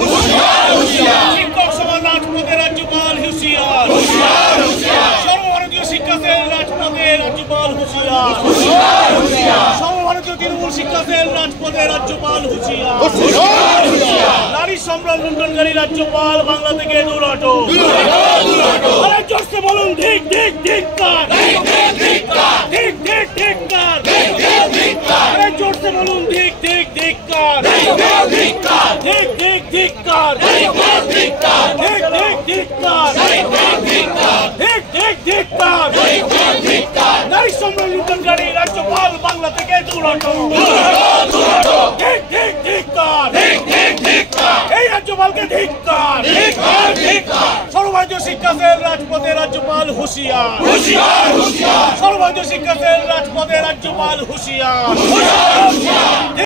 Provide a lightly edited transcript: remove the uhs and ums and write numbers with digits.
হুঁশিয়ার শিক্ষক সমাজ রাজপথে রাজ্যপাল হুঁশিয়ার সর্বভারতীয় শিক্ষা সেল রাজপথে রাজ্যপাল হুঁশিয়ার সর্বভারতীয় তৃণমূল শিক্ষা সেল রাজপথে রাজ্যপাল হুঁশিয়ার নারী সম্রাট লুণ্ঠনকারী রাজ্যপাল বাংলা থেকে দূর হটো। আরে জোরসে বলুন ঠিক ঠিক ধিক্কার, ঠিক ঠিক ধিক্কার, আরে জোরসে বলুন ঠিক ঠিক ধিক্কার, ঠিক ঠিক ধিক্কার, ঠিক ঠিক ধিক্কার, ঠিক ঠিক ধিক্কার, নারী সম্রাট লুণ্ঠনকারী রাজ্যপাল বাংলা থেকে দূর হটো। ঠিক ঠিক ধিক্কার, এই রাজ্যপালকে ধিক্কার। সর্বভারতীয় শিক্ষা সেল রাজপথে রাজ্যপাল হুঁশিয়ার, সর্বভারতীয় শিক্ষা সেল রাজপথে রাজ্যপাল হুঁশিয়ার।